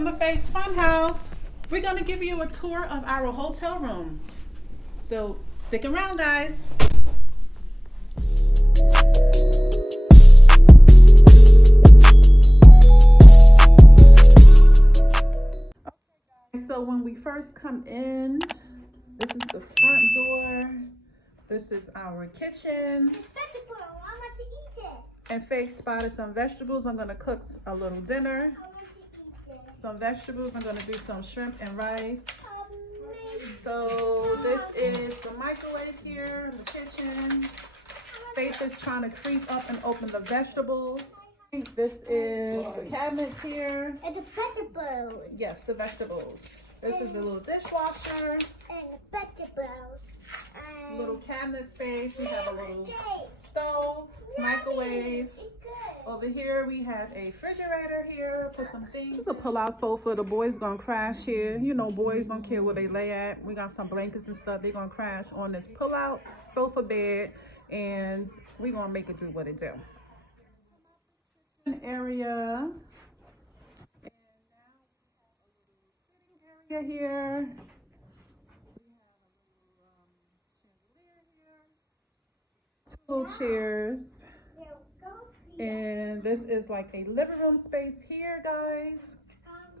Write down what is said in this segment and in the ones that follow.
from the Face Funhouse. We're going to give you a tour of our hotel room. So stick around, guys. Okay, so when we first come in, this is the front door. This is our kitchen. And Faith spotted some vegetables. I'm going to cook a little dinner. Some vegetables. I'm going to do some shrimp and rice. So this is the microwave here in the kitchen. Faith is trying to creep up and open the vegetables. This is the cabinets here. And the vegetables. Yes, the vegetables. This is a little dishwasher. And the vegetables. Little cabinet space. We have a little stove, microwave. Over here we have a refrigerator here. Put some things. This is a pull-out sofa. The boys gonna crash here. You know, boys don't care where they lay at. We got some blankets and stuff. They're gonna crash on this pull-out sofa bed, and we gonna make it do what it do. An area. And now we have a little sitting area here. Two chairs, and this is like a living room space here, guys.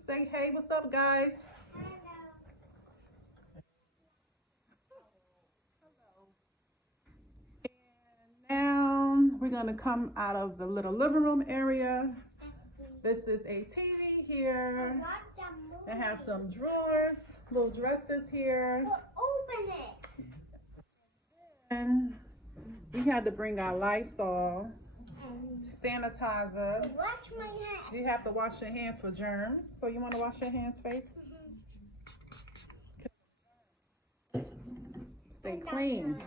Say hey, what's up, guys? And now we're gonna come out of the little living room area. This is a TV here. It has some drawers, little dressers here. Open it. And we had to bring our Lysol, sanitizer. Wash my hands. You have to wash your hands for germs. So you want to wash your hands, Faith? Stay clean.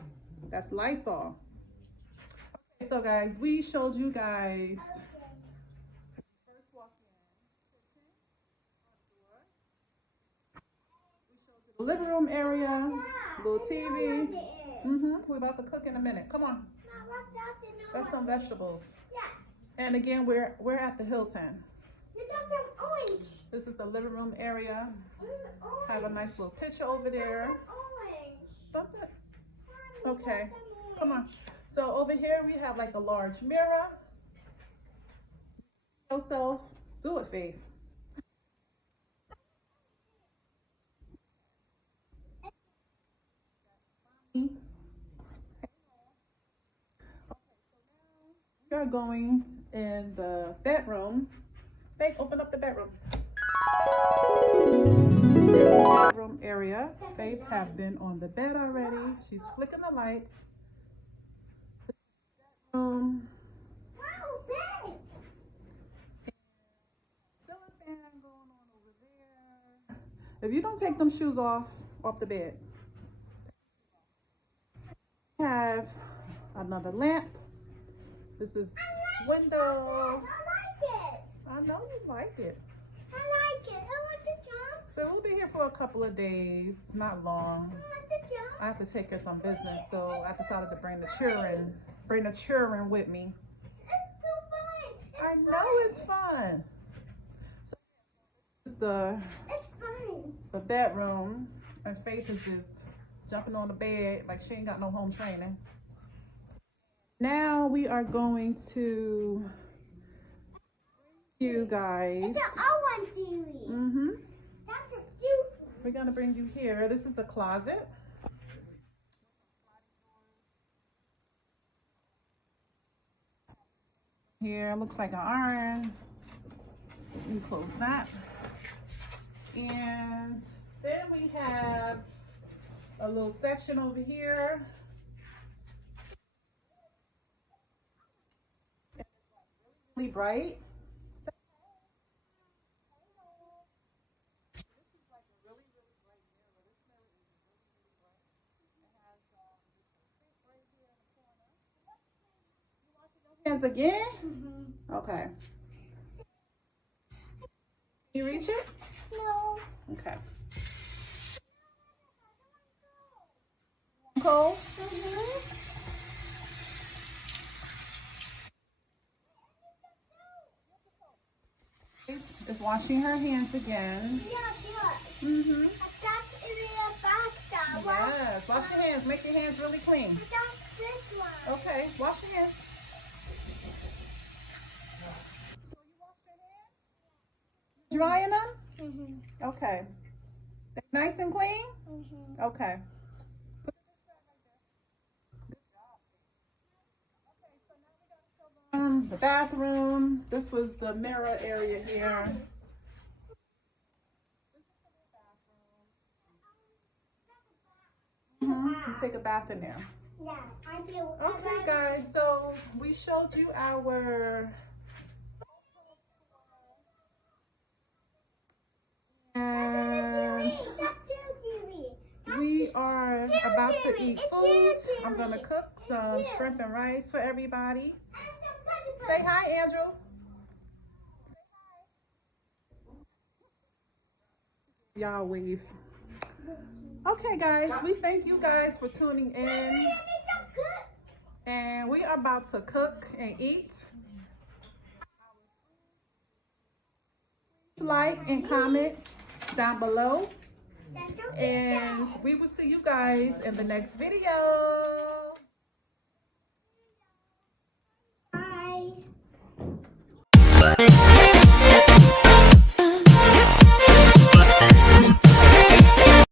That's Lysol. Okay, so guys, we showed you guys. First walk in, we showed you the living room area, little TV. We're about to cook in a minute. Come on. That's some vegetables. Yeah. And again, we're at the Hilton. You got some orange. This is the living room area. Orange. Have a nice little picture over there. Orange. Something. Okay. Come on. So over here we have like a large mirror. Yourself. Do it, Faith. We are going in the bedroom. Faith, open up the bedroom. Bedroom area. Faith have been on the bed already. She's flicking the lights. This is the bedroom. Wow, big. Ceiling fan going on over there. If you don't take them shoes off the bed. We have another lamp. This is window. I like it. I know you like it. I like it. I want the jump. So we'll be here for a couple of days, not long. I want the jump. I have to take care of some business, so I decided to bring the children with me. It's so fun. I know it's fun. So this is It's fun. the bedroom, and Faith is just jumping on the bed like she ain't got no home training. Now we are going to you guys. It's an old TV. That's a cute. We're gonna bring you here. This is a closet. Here looks like an iron. You close that. And then we have a little section over here. It's really bright. Hands again? Okay. Can you reach it? No. Okay. Cold? It's is washing her hands again. Mm-hmm. Yes, wash your hands. Make your hands really clean. Okay, wash your hands. So you washed your hands? Drying them? Mm-hmm. Okay. They nice and clean? Mm-hmm. Okay. Put it this way right there. Good job. Okay, so now we gotta show them the bathroom. This was the mirror area here. This is the new bathroom. Mm-hmm. You take a bath in there. Yeah, I do. Okay, guys, so we showed you our and we are about to eat food. I'm gonna cook some shrimp and rice for everybody. Say hi, Andrew. Y'all wave. Okay, guys, we thank you guys for tuning in. And we are about to cook and eat. Please like and comment down below. And we will see you guys in the next video.